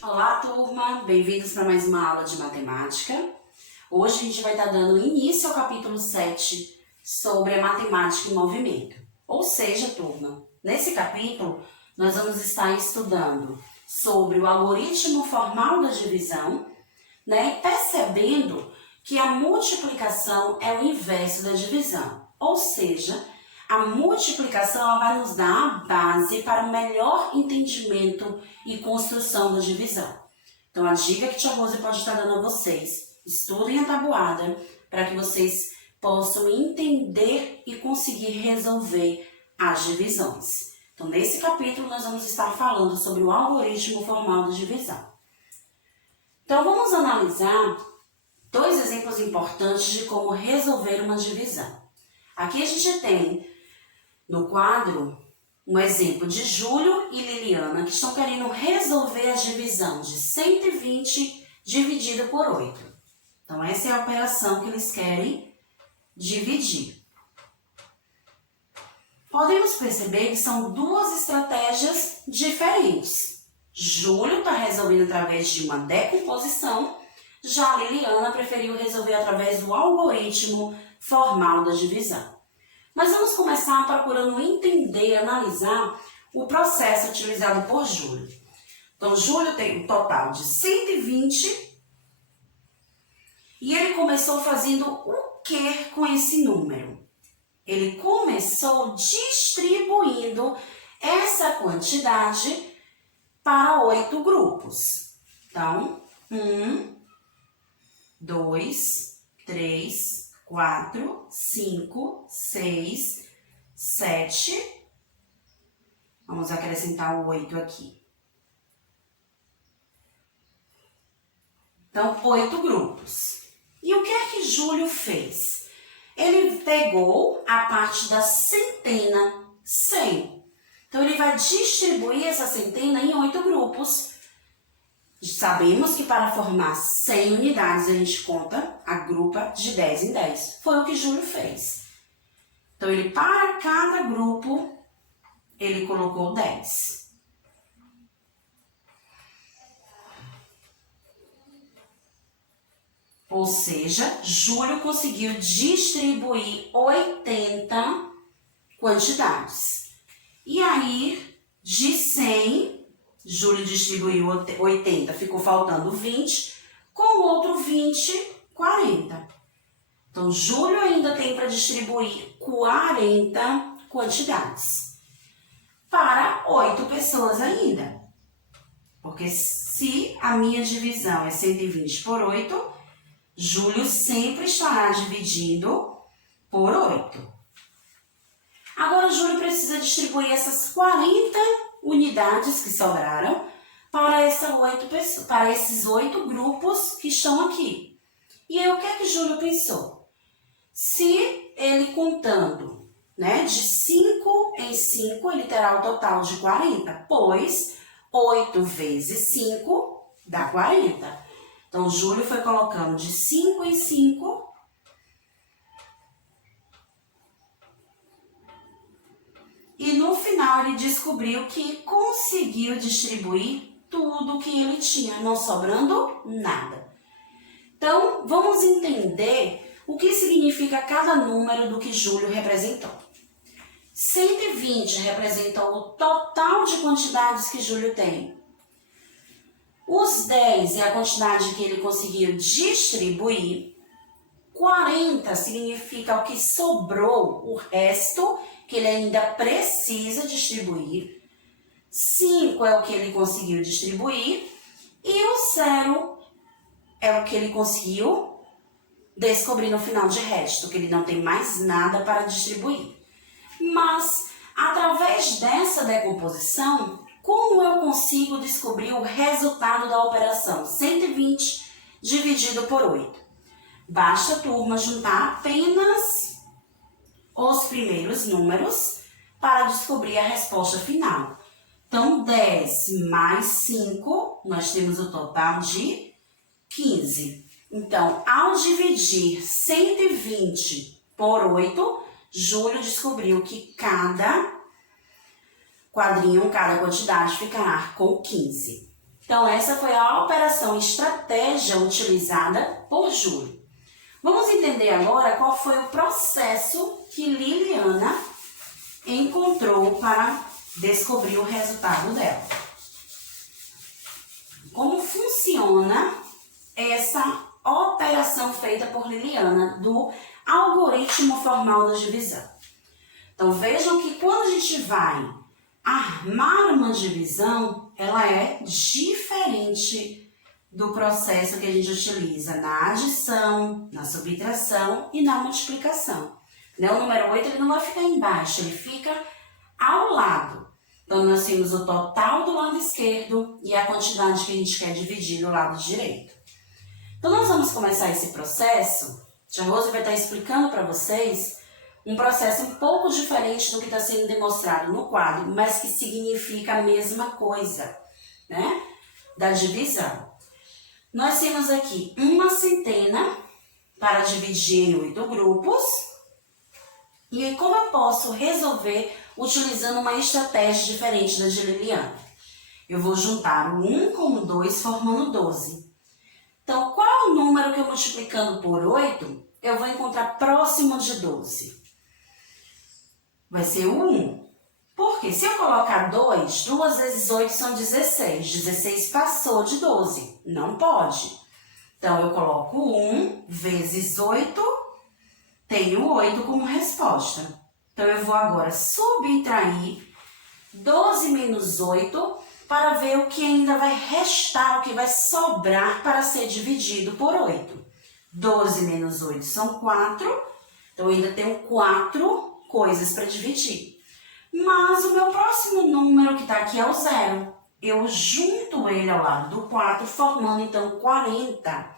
Olá, turma! Bem-vindos para mais uma aula de matemática. Hoje a gente vai estar dando início ao capítulo 7 sobre a matemática em movimento. Ou seja, turma, nesse capítulo nós vamos estar estudando sobre o algoritmo formal da divisão, e percebendo que a multiplicação é o inverso da divisão. Ou seja, a multiplicação ela vai nos dar a base para o melhor entendimento e construção da divisão. Então, a dica que a tia Rose pode estar dando a vocês: estudem a tabuada para que vocês possam entender e conseguir resolver as divisões. Então, nesse capítulo, nós vamos estar falando sobre o algoritmo formal da divisão. Então, vamos analisar dois exemplos importantes de como resolver uma divisão. Aqui a gente tem no quadro um exemplo de Júlio e Liliana que estão querendo resolver a divisão de 120 dividido por 8. Então, essa é a operação que eles querem dividir. Podemos perceber que são duas estratégias diferentes. Júlio está resolvendo através de uma decomposição, já a Liliana preferiu resolver através do algoritmo formal da divisão. Mas vamos começar procurando entender e analisar o processo utilizado por Júlio. Então, Júlio tem um total de 120 e ele começou fazendo o que com esse número? Ele começou distribuindo essa quantidade para 8 grupos. Então, 1, 2, 3, 4, 5, 6, 7. Vamos acrescentar o 8 aqui. Então, 8 grupos. E o que é que Júlio fez? Ele pegou a parte da centena 100. Então, ele vai distribuir essa centena em 8 grupos. Sabemos que para formar 100 unidades, a gente conta, agrupa de 10 em 10. Foi o que Júlio fez. Então, ele para cada grupo, ele colocou 10. Ou seja, Júlio conseguiu distribuir 80 quantidades. E aí, de 100... Júlio distribuiu 80, ficou faltando 20, com o outro 20, 40. Então, Júlio ainda tem para distribuir 40 quantidades para 8 pessoas ainda. Porque se a minha divisão é 120 por 8, Júlio sempre estará dividindo por 8. Agora, Júlio precisa distribuir essas 40 unidades que sobraram para esses 8 grupos que estão aqui. E aí, o que é que Júlio pensou? Se ele contando, de 5 em 5, ele terá o total de 40, pois 8 vezes 5 dá 40. Então, Júlio foi colocando de 5 em 5. E no final ele descobriu que conseguiu distribuir tudo que ele tinha, não sobrando nada. Então, vamos entender o que significa cada número do que Júlio representou. 120 representou o total de quantidades que Júlio tem. Os 10 é a quantidade que ele conseguiu distribuir. 40 significa o que sobrou, o resto que ele ainda precisa distribuir. 5 é o que ele conseguiu distribuir. E o 0 é o que ele conseguiu descobrir no final de resto, que ele não tem mais nada para distribuir. Mas, através dessa decomposição, como eu consigo descobrir o resultado da operação 120 dividido por 8? Basta a turma juntar apenas os primeiros números para descobrir a resposta final. Então, 10 mais 5, nós temos o total de 15. Então, ao dividir 120 por 8, Júlio descobriu que cada quadrinho, cada quantidade ficará com 15. Então, essa foi a operação estratégia utilizada por Júlio. Vamos entender agora qual foi o processo que Liliana encontrou para descobrir o resultado dela. Como funciona essa operação feita por Liliana do algoritmo formal da divisão? Então, vejam que quando a gente vai armar uma divisão, ela é diferente do processo que a gente utiliza na adição, na subtração e na multiplicação. O número 8 ele não vai ficar embaixo, ele fica ao lado. Então, nós temos o total do lado esquerdo e a quantidade que a gente quer dividir do lado direito. Então, nós vamos começar esse processo. Tia Rose vai estar explicando para vocês um processo um pouco diferente do que está sendo demonstrado no quadro, mas que significa a mesma coisa, né? Da divisão. Nós temos aqui uma centena para dividir em 8 grupos. E aí, como eu posso resolver utilizando uma estratégia diferente da de Liliana? Eu vou juntar o 1 com o 2, formando 12. Então, qual é o número que eu multiplicando por 8, eu vou encontrar próximo de 12? Vai ser o 1. Porque se eu colocar 2, 2 vezes 8 são 16. 16 passou de 12. Não pode. Então, eu coloco 1 vezes 8, tenho 8 como resposta. Então, eu vou agora subtrair 12 menos 8 para ver o que ainda vai restar, o que vai sobrar para ser dividido por 8. 12 menos 8 são 4. Então, eu ainda tenho 4 coisas para dividir. Mas o meu próximo número que está aqui é o 0. Eu junto ele ao lado do 4, formando então 40.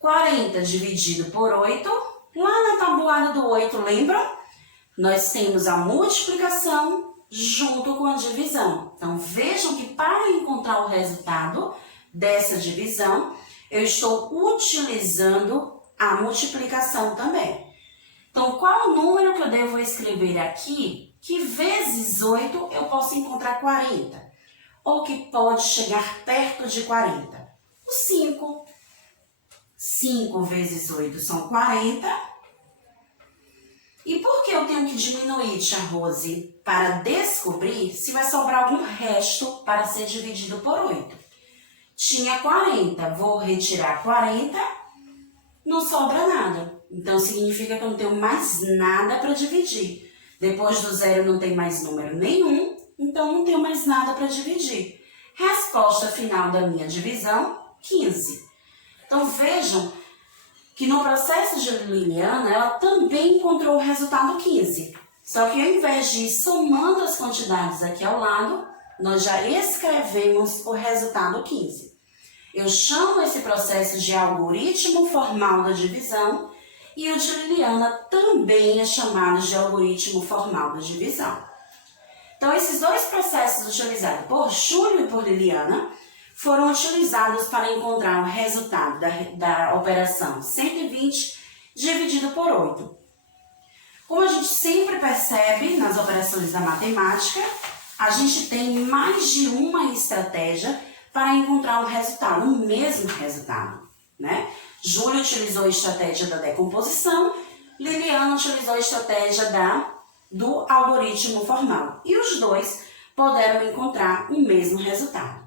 40 dividido por 8. Lá na tabuada do 8, lembram? Nós temos a multiplicação junto com a divisão. Então, vejam que para encontrar o resultado dessa divisão, eu estou utilizando a multiplicação também. Então, qual o número que eu devo escrever aqui que vezes 8 eu posso encontrar 40? Ou que pode chegar perto de 40? O 5. 5 vezes 8 são 40. E por que eu tenho que diminuir, tia Rose, para descobrir se vai sobrar algum resto para ser dividido por 8? Tinha 40, vou retirar 40, não sobra nada. Então, significa que eu não tenho mais nada para dividir. Depois do 0 não tem mais número nenhum, então não tenho mais nada para dividir. Resposta final da minha divisão, 15. Então, vejam que no processo de Liliana, ela também encontrou o resultado 15. Só que ao invés de ir somando as quantidades aqui ao lado, nós já escrevemos o resultado 15. Eu chamo esse processo de algoritmo formal da divisão e o de Liliana também é chamado de algoritmo formal da divisão. Então, esses dois processos utilizados por Júlio e por Liliana foram utilizados para encontrar o resultado da operação 120 dividido por 8. Como a gente sempre percebe nas operações da matemática, a gente tem mais de uma estratégia para encontrar um resultado, o mesmo resultado, né? Júlio utilizou a estratégia da decomposição, Liliana utilizou a estratégia do algoritmo formal. E os dois puderam encontrar o mesmo resultado.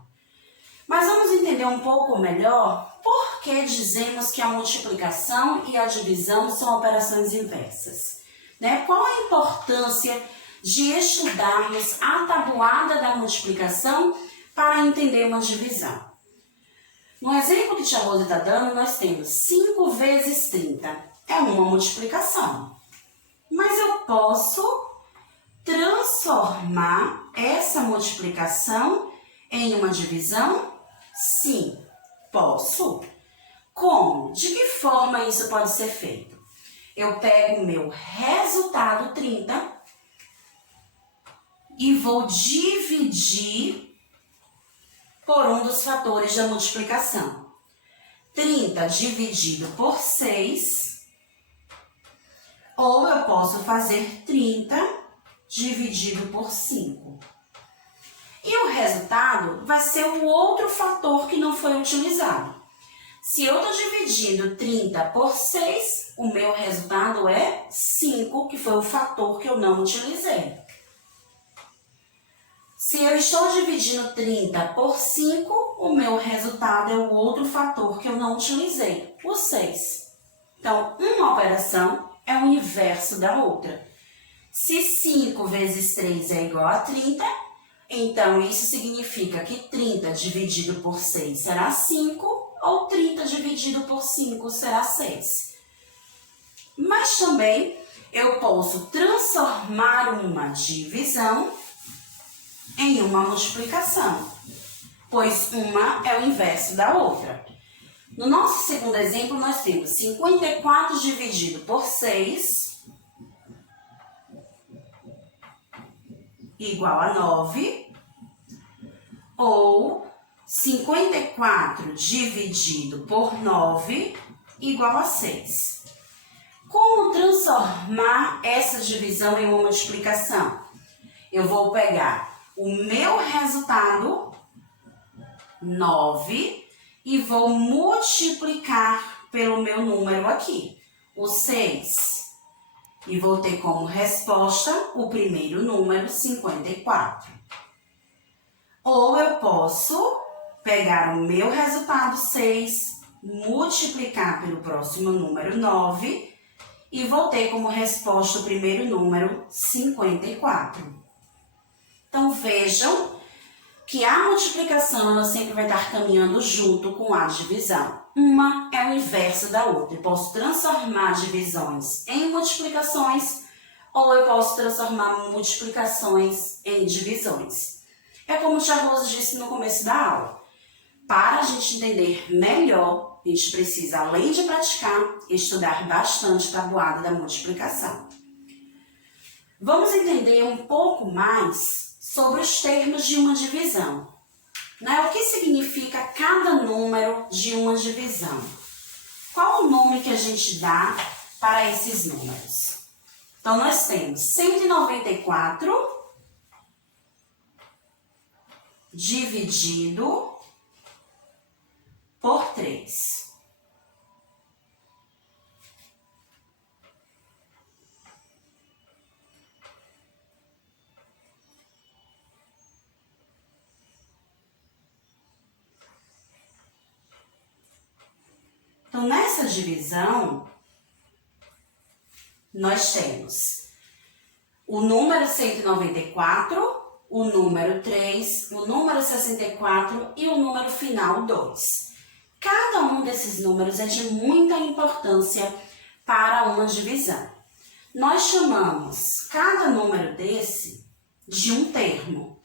Mas vamos entender um pouco melhor por que dizemos que a multiplicação e a divisão são operações inversas, né? Qual a importância de estudarmos a tabuada da multiplicação para entender uma divisão? No exemplo que tia Rose está dando, nós temos 5 vezes 30. É uma multiplicação. Mas eu posso transformar essa multiplicação em uma divisão? Sim, posso. Como? De que forma isso pode ser feito? Eu pego o meu resultado 30 e vou dividir por um dos fatores da multiplicação. 30 dividido por 6, ou eu posso fazer 30 dividido por 5. E o resultado vai ser o outro fator que não foi utilizado. Se eu estou dividindo 30 por 6, o meu resultado é 5, que foi o fator que eu não utilizei. Se eu estou dividindo 30 por 5, o meu resultado é o outro fator que eu não utilizei, o 6. Então, uma operação é o inverso da outra. Se 5 vezes 3 é igual a 30, então isso significa que 30 dividido por 6 será 5, ou 30 dividido por 5 será 6. Mas também eu posso transformar uma divisão em uma multiplicação, pois uma é o inverso da outra. No nosso segundo exemplo, nós temos 54 dividido por 6 igual a 9, ou 54 dividido por 9 igual a 6. Como transformar essa divisão em uma multiplicação? Eu vou pegar o meu resultado, 9, e vou multiplicar pelo meu número aqui, o 6. E vou ter como resposta o primeiro número, 54. Ou eu posso pegar o meu resultado, 6, multiplicar pelo próximo número, 9, e vou ter como resposta o primeiro número, 54. Então, vejam que a multiplicação ela sempre vai estar caminhando junto com a divisão. Uma é o inverso da outra. Eu posso transformar divisões em multiplicações ou eu posso transformar multiplicações em divisões. É como a tia Rosa disse no começo da aula. Para a gente entender melhor, a gente precisa, além de praticar, estudar bastante a tabuada da multiplicação. Vamos entender um pouco mais sobre os termos de uma divisão. O que significa cada número de uma divisão? Qual o nome que a gente dá para esses números? Então, nós temos 194 dividido por 3. Então, nessa divisão, nós temos o número 194, o número 3, o número 64 e o número final 2. Cada um desses números é de muita importância para uma divisão. Nós chamamos cada número desse de um termo.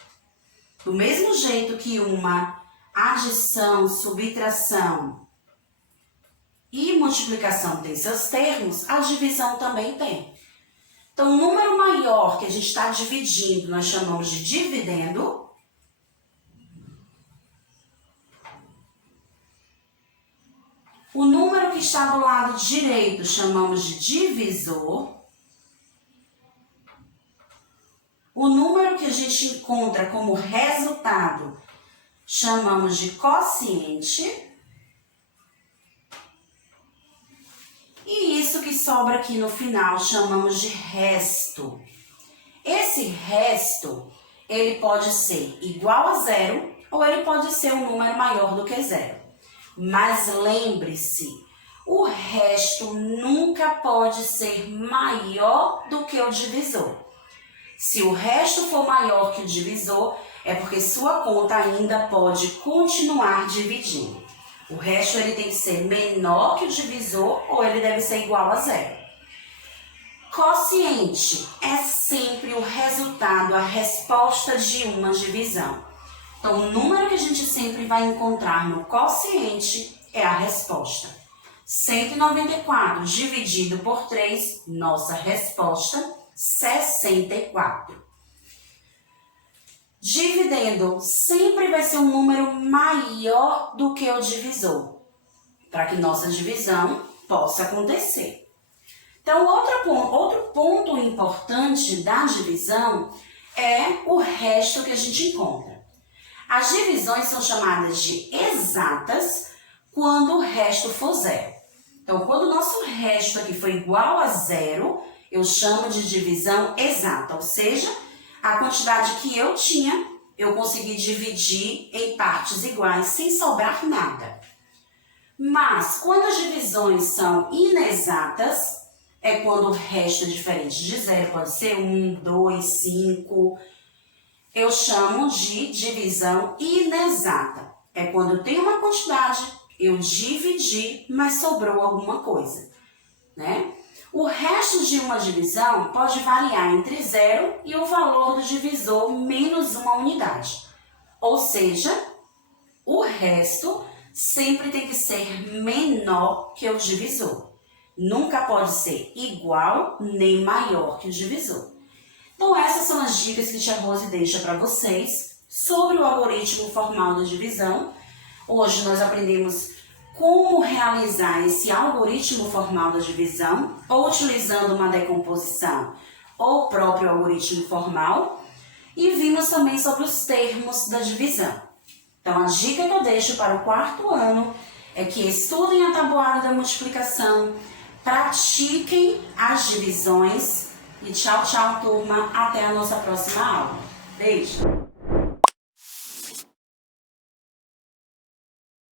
Do mesmo jeito que uma adição, subtração e multiplicação tem seus termos, a divisão também tem. Então, o número maior que a gente está dividindo, nós chamamos de dividendo. O número que está do lado direito, chamamos de divisor. O número que a gente encontra como resultado, chamamos de quociente. E isso que sobra aqui no final, chamamos de resto. Esse resto, ele pode ser igual a 0 ou ele pode ser um número maior do que 0. Mas lembre-se, o resto nunca pode ser maior do que o divisor. Se o resto for maior que o divisor, é porque sua conta ainda pode continuar dividindo. O resto ele tem que ser menor que o divisor ou ele deve ser igual a 0. Quociente é sempre o resultado, a resposta de uma divisão. Então, o número que a gente sempre vai encontrar no quociente é a resposta. 194 dividido por 3, nossa resposta, 64. Dividendo sempre vai ser um número maior do que o divisor, para que nossa divisão possa acontecer. Então, outro ponto importante da divisão é o resto que a gente encontra. As divisões são chamadas de exatas quando o resto for zero. Então, quando o nosso resto aqui for igual a zero, eu chamo de divisão exata, ou seja, a quantidade que eu tinha, eu consegui dividir em partes iguais sem sobrar nada. Mas, quando as divisões são inexatas, é quando o resto é diferente de zero, pode ser 1, 2, 5. Eu chamo de divisão inexata. É quando eu tenho uma quantidade, eu dividi, mas sobrou alguma coisa, né? O resto de uma divisão pode variar entre 0 e o valor do divisor menos uma unidade. Ou seja, o resto sempre tem que ser menor que o divisor. Nunca pode ser igual nem maior que o divisor. Então, essas são as dicas que Tia Rose deixa para vocês sobre o algoritmo formal da divisão. Hoje nós aprendemos como realizar esse algoritmo formal da divisão, ou utilizando uma decomposição ou o próprio algoritmo formal, e vimos também sobre os termos da divisão. Então, a dica que eu deixo para o 4º ano é que estudem a tabuada da multiplicação, pratiquem as divisões e tchau, tchau, turma. Até a nossa próxima aula. Beijo!